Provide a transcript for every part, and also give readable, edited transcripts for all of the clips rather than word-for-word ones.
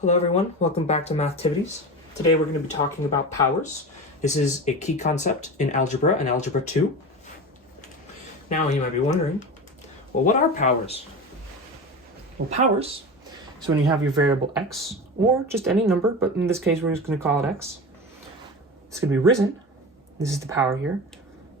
Hello everyone, welcome back to Mathtivities. Today we're going to be talking about powers. This is a key concept in algebra and algebra 2. Now you might be wondering, well, what are powers? Well, powers is when you have your variable x, or just any number, but in this case we're just going to call it x. It's going to be risen, this is the power here,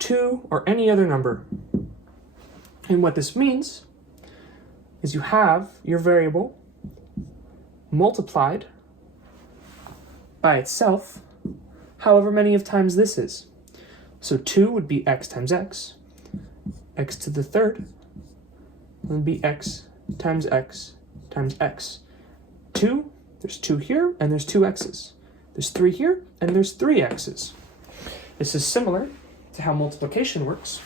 to or any other number. And what this means is you have your variable multiplied by itself however many of times this is. So 2 would be x times x, x to the third would be x times x times x. 2, there's 2 here and there's 2 x's. There's 3 here and there's 3 x's. This is similar to how multiplication works.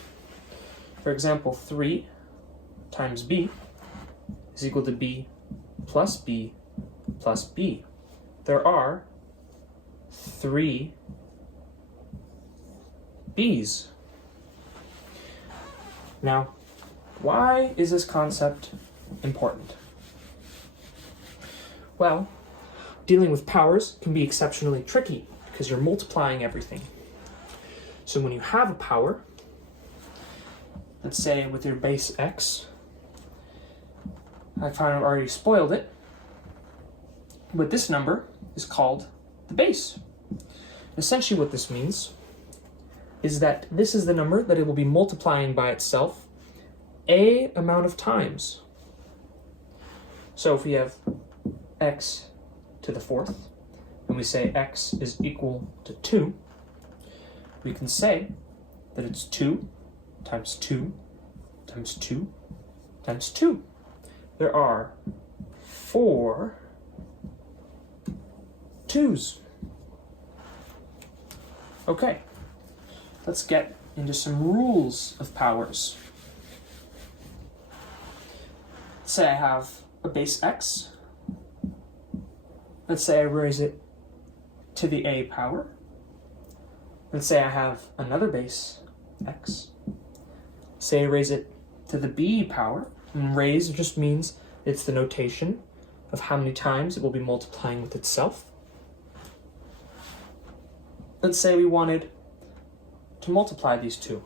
For example, 3 times b is equal to b plus b plus b. There are 3 b's. Now, why is this concept important? Well, dealing with powers can be exceptionally tricky because you're multiplying everything. So when you have a power, let's say with your base x, I've kind of already spoiled it, but this number is called the base. Essentially what this means is that this is the number that it will be multiplying by itself a amount of times. So if we have x to the fourth, and we say x is equal to 2, we can say that it's 2 times 2 times 2 times 2. There are 4 2's. Okay, let's get into some rules of powers. Say I have a base x. Let's say I raise it to the a power. Let's say I have another base x. Say I raise it to the b power. And raise just means it's the notation of how many times it will be multiplying with itself. Let's say we wanted to multiply these two.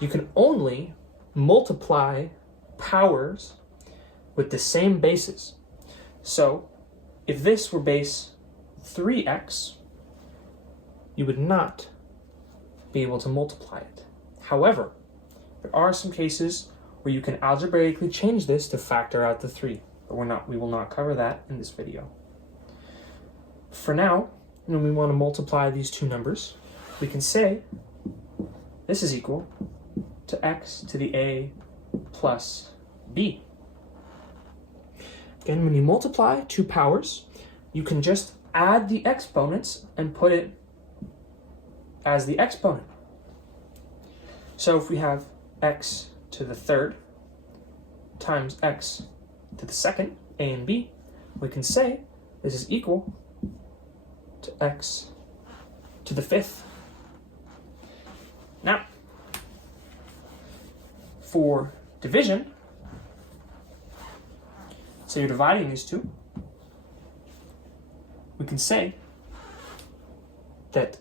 You can only multiply powers with the same bases. So if this were base 3x, you would not be able to multiply it. However, there are some cases where you can algebraically change this to factor out the 3, but we will not cover that in this video. For now, when we want to multiply these two numbers, we can say this is equal to x to the a plus b. Again, when you multiply two powers, you can just add the exponents and put it as the exponent. So if we have x to the third times x to the second, a and b, we can say this is equal to x to the fifth. Now, for division, so you're dividing these two, we can say that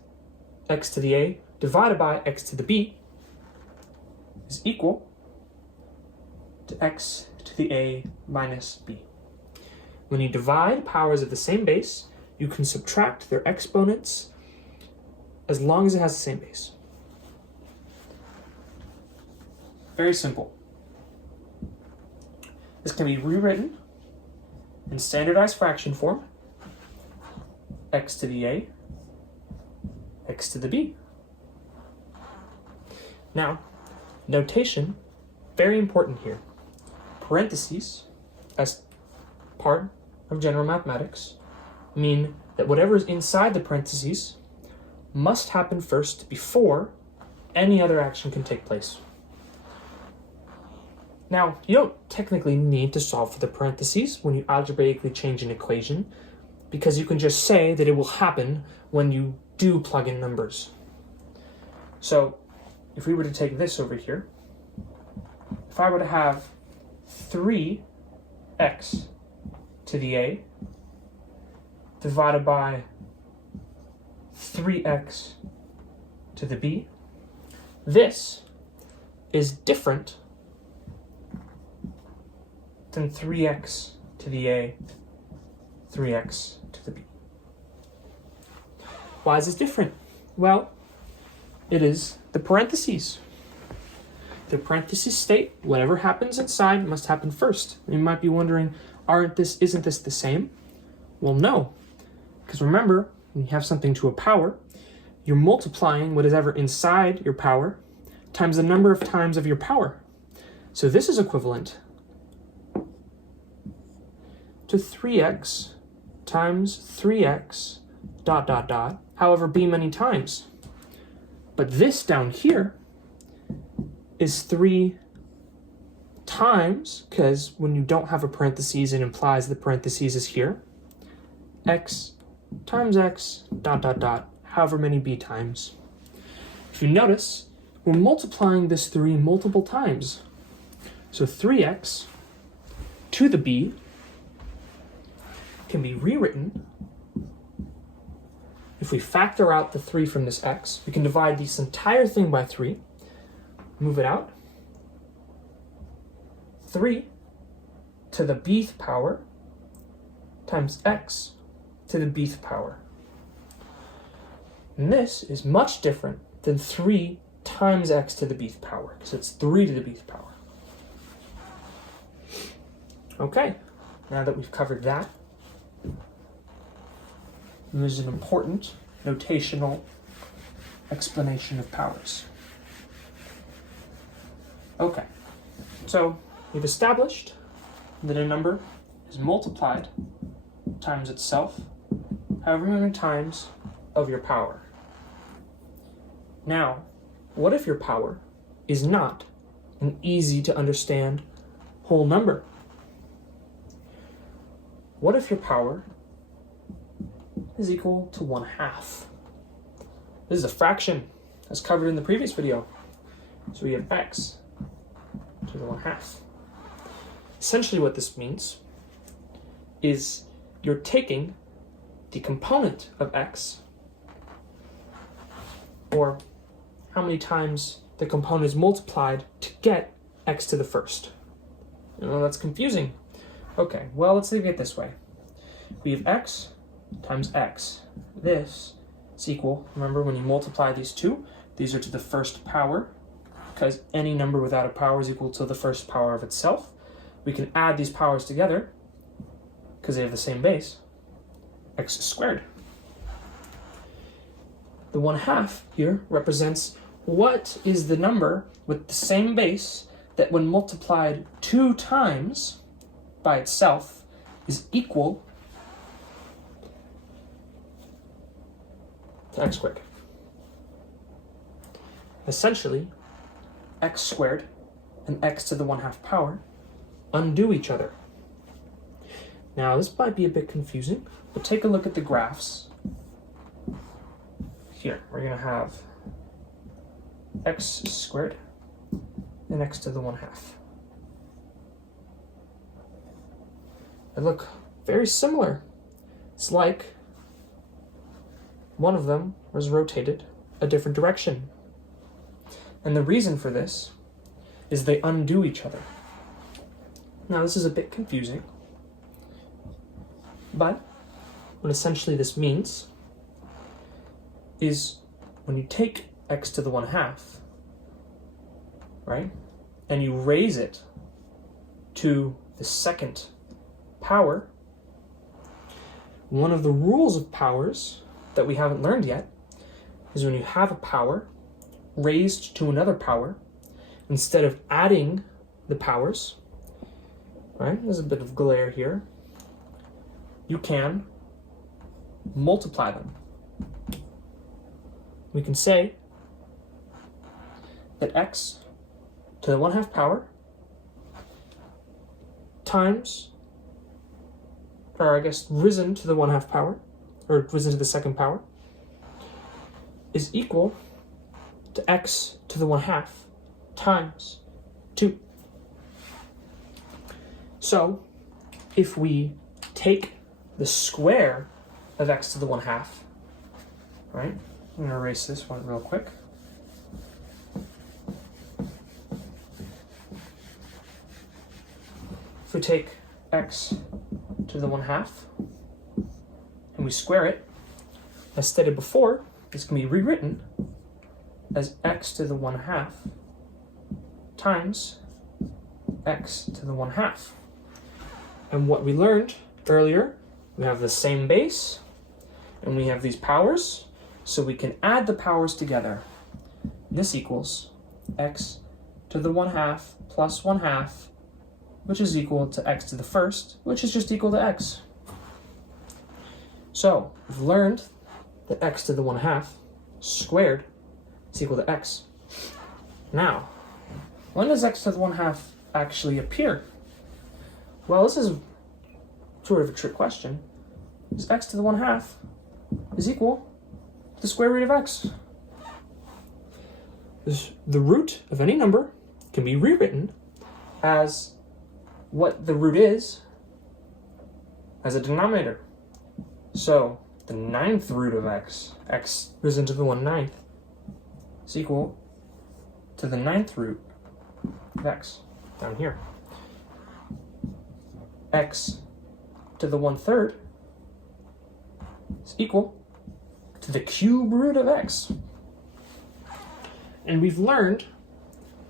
x to the a divided by x to the b is equal to x to the a minus b. When you divide powers of the same base, you can subtract their exponents as long as it has the same base. Very simple. This can be rewritten in standardized fraction form, x to the a, x to the b. Now, notation, very important here. Parentheses, as part of general mathematics, mean that whatever is inside the parentheses must happen first before any other action can take place. Now, you don't technically need to solve for the parentheses when you algebraically change an equation, because you can just say that it will happen when you do plug in numbers. So, if we were to take this over here, if I were to have 3x to the a divided by 3x to the b. This is different than 3x to the a, 3x to the b. Why is this different? Well, it is the parentheses. The parentheses state whatever happens inside must happen first. You might be wondering, isn't this the same? Well, no, because remember, when you have something to a power, you're multiplying what is ever inside your power times the number of times of your power. So this is equivalent to 3x times 3x dot dot dot, however b many times. But this down here is 3 times, because when you don't have a parentheses, it implies the parentheses is here, x times x dot dot dot, however many b times. If you notice, we're multiplying this 3 multiple times. So 3x to the b can be rewritten. If we factor out the 3 from this x, we can divide this entire thing by 3, move it out. 3 to the bth power times x to the bth power. And this is much different than 3 times x to the bth power, because it's 3 to the bth power. Okay, now that we've covered that, there's an important notational explanation of powers. Okay, so we've established that a number is multiplied times itself, however many times of your power. Now, what if your power is not an easy to understand whole number? What if your power is equal to 1/2? This is a fraction, as covered in the previous video. So we have x to the 1/2. Essentially what this means is you're taking the component of x, or how many times the component is multiplied to get x to the first. You know, that's confusing. Okay, well, let's think of it this way. We have x times x. This is equal, remember when you multiply these two, these are to the first power, because any number without a power is equal to the first power of itself. We can add these powers together, because they have the same base, x squared. The 1/2 here represents what is the number with the same base that when multiplied 2 times by itself is equal to x squared. Essentially, x squared and x to the 1/2 power undo each other. Now, this might be a bit confusing, but take a look at the graphs. Here, we're going to have x squared and x to the 1/2. They look very similar. It's like one of them was rotated a different direction. And the reason for this is they undo each other. Now, this is a bit confusing, but what essentially this means is when you take x to the 1/2, right, and you raise it to the second power, one of the rules of powers that we haven't learned yet is when you have a power raised to another power, instead of adding the powers, right, there's a bit of glare here, you can multiply them. We can say that x to the 1/2 power times, or I guess risen to the 1/2 power, or risen to the second power, is equal to x to the 1/2 times 2. So if we take the square of x to the 1/2, right? I'm gonna erase this one real quick. If we take x to the 1/2 and we square it, as stated before, this can be rewritten as x to the 1/2 times x to the 1/2. And what we learned earlier, we have the same base and we have these powers, so we can add the powers together. This equals x to the 1/2 plus 1/2, which is equal to x to the first, which is just equal to x. So we've learned that x to the 1/2 squared is equal to x. Now, when does x to the 1/2 actually appear? Well, this is sort of a trick question. Is x to the 1/2 is equal to the square root of x. The root of any number can be rewritten as what the root is as a denominator. So the 9th root of x risen to the 1/9, is equal to the 9th root of x down here. X to the 1/3 is equal to the cube root of x. And we've learned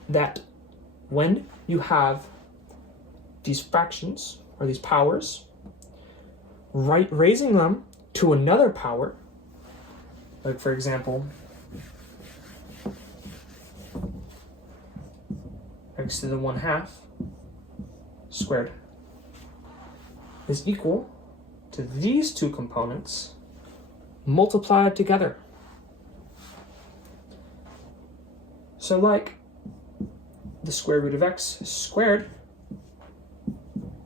that when you have these fractions or these powers, raising them to another power, like for example, x to the 1/2 squared is equal to these two components multiplied together. So like the square root of x squared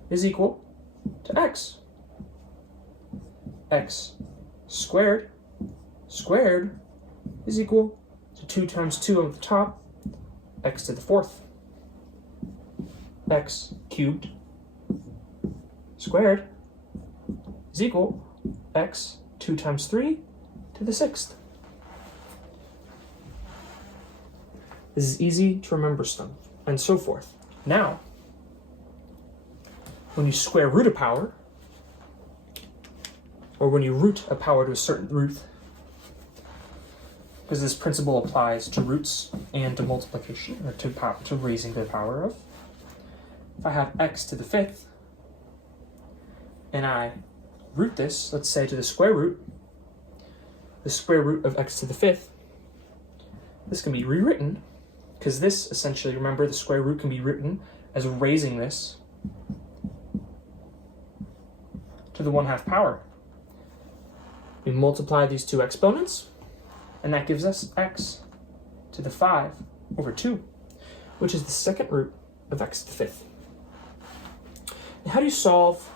is equal to x. X squared is equal to 2 times 2 on the top, x to the 4th. X cubed squared is equal x 2 times 3 to the 6th. This is easy to remember stuff, and so forth. Now, when you square root a power, or when you root a power to a certain root, because this principle applies to roots and to multiplication, or to raising to the power of. If I have x to the 5th, and I root this, let's say to the square root of x to the 5th, this can be rewritten, because this essentially, remember, the square root can be written as raising this to the 1/2 power. We multiply these two exponents, and that gives us x to the 5/2, which is the second root of x to the 5th. Now, how do you solve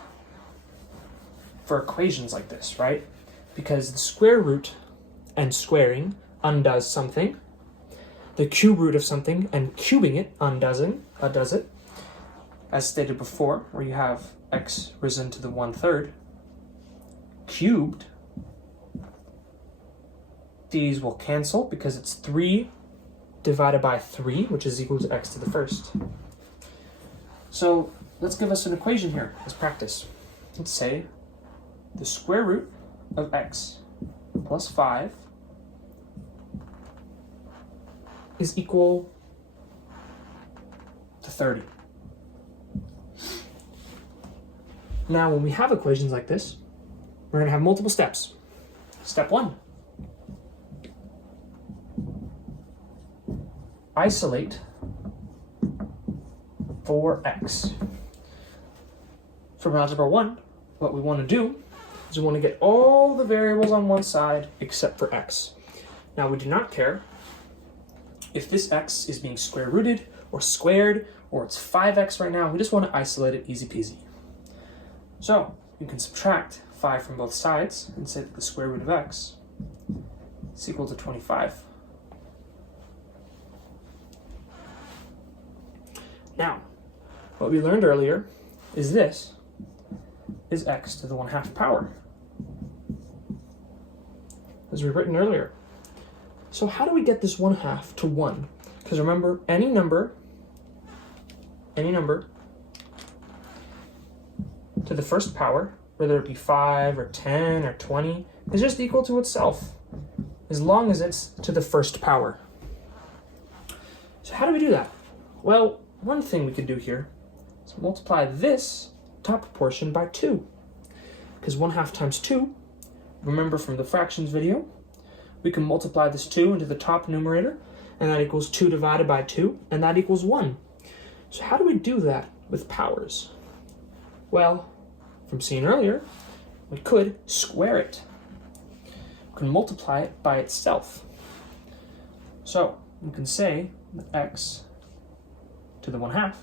for equations like this, right? Because the square root and squaring undoes something. The cube root of something and cubing it undoes it. As stated before, where you have x risen to the 1/3 cubed, these will cancel because it's 3 divided by 3, which is equal to x to the 1st. So let's give us an equation here. Let's practice. Let's say the square root of x plus 5 is equal to 30. Now, when we have equations like this, we're going to have multiple steps. Step 1. Isolate for x. From Algebra 1, what we want to do is we want to get all the variables on one side except for x. Now, we do not care if this x is being square rooted or squared, or it's 5x right now. We just want to isolate it easy peasy. So you can subtract 5 from both sides and say that the square root of x is equal to 25. Now, what we learned earlier is this is x to the 1/2 power. as we've written earlier. So how do we get this 1/2 to 1? Because remember, any number to the first power, whether it be 5 or 10 or 20, is just equal to itself, as long as it's to the first power. So how do we do that? Well, one thing we could do here is multiply this top portion by 2. Because 1/2 times 2, remember from the fractions video, we can multiply this 2 into the top numerator, and that equals 2 divided by 2, and that equals 1. So how do we do that with powers? Well, from seeing earlier, we could square it. We can multiply it by itself. So we can say that x to the 1/2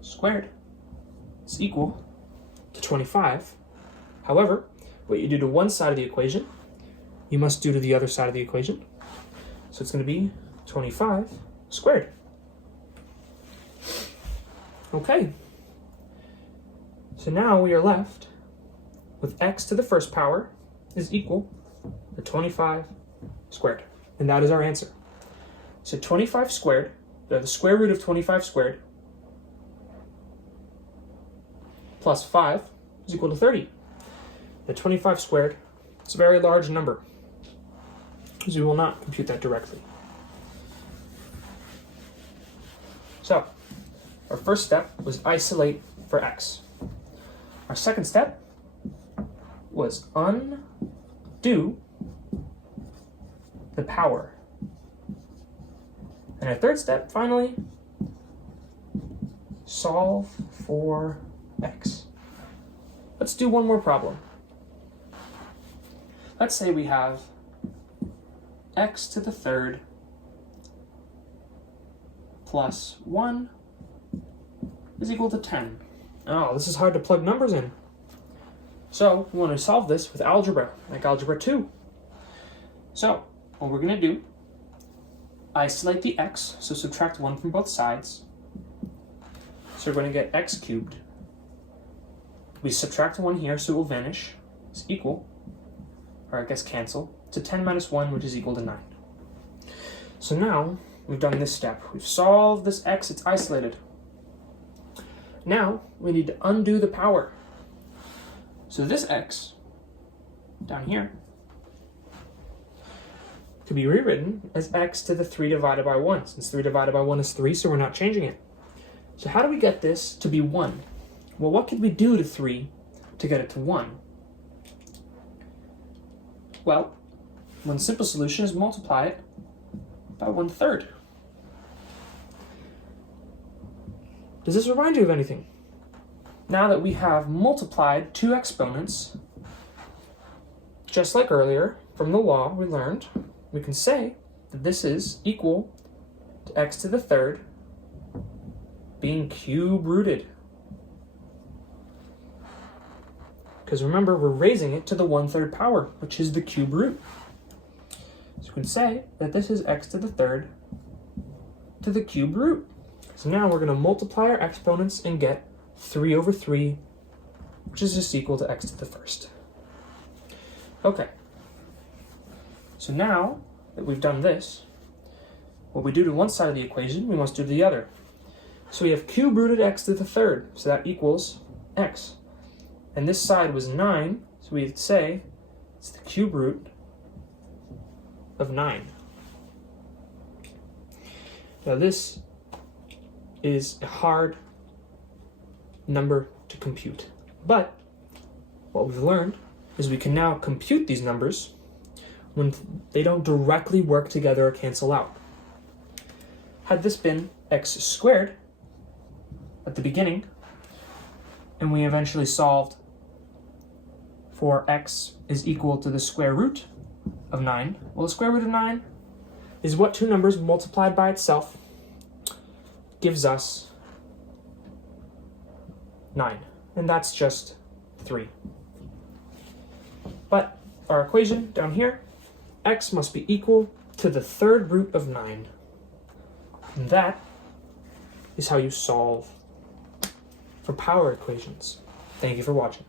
squared is equal to 25. However, what you do to one side of the equation, you must do to the other side of the equation. So it's going to be 25 squared. Okay. So now we are left with x to the first power is equal to 25 squared. And that is our answer. So 25 squared, the square root of 25 squared, plus 5 is equal to 30. The 25 squared is a very large number, because we will not compute that directly. So, our first step was isolate for x. Our second step was undo the power. And our third step, finally, solve for x. Let's do one more problem. Let's say we have x to the third plus 1 is equal to 10. Oh, this is hard to plug numbers in. So we want to solve this with algebra, like algebra 2. So what we're going to do, isolate the x, so subtract 1 from both sides. So we're going to get x cubed. We subtract 1 here, so it will vanish. It's equal, or I guess cancel, to 10 minus 1, which is equal to 9. So now we've done this step. We've solved this x, it's isolated. Now we need to undo the power. So this x down here could be rewritten as x to the 3 divided by 1. Since 3 divided by 1 is 3, so we're not changing it. So how do we get this to be 1? Well, what could we do to 3 to get it to 1? Well, one simple solution is multiply it by 1/3. Does this remind you of anything? Now that we have multiplied two exponents, just like earlier, from the law we learned, we can say that this is equal to x to the third being cube rooted. Because remember, we're raising it to the 1/3 power, which is the cube root. So we can say that this is x to the third to the cube root. So now we're going to multiply our exponents and get 3 over 3, which is just equal to x to the first. Okay. So now that we've done this, what we do to one side of the equation, we must do to the other. So we have cube rooted x to the third, so that equals x. And this side was 9, so we'd say it's the cube root of 9. Now this is a hard number to compute, but what we've learned is we can now compute these numbers when they don't directly work together or cancel out. Had this been x squared at the beginning, and we eventually solved for x is equal to the square root of 9. Well, the square root of 9 is what two numbers multiplied by itself gives us 9. And that's just 3. But our equation down here, x must be equal to the third root of 9. And that is how you solve for power equations. Thank you for watching.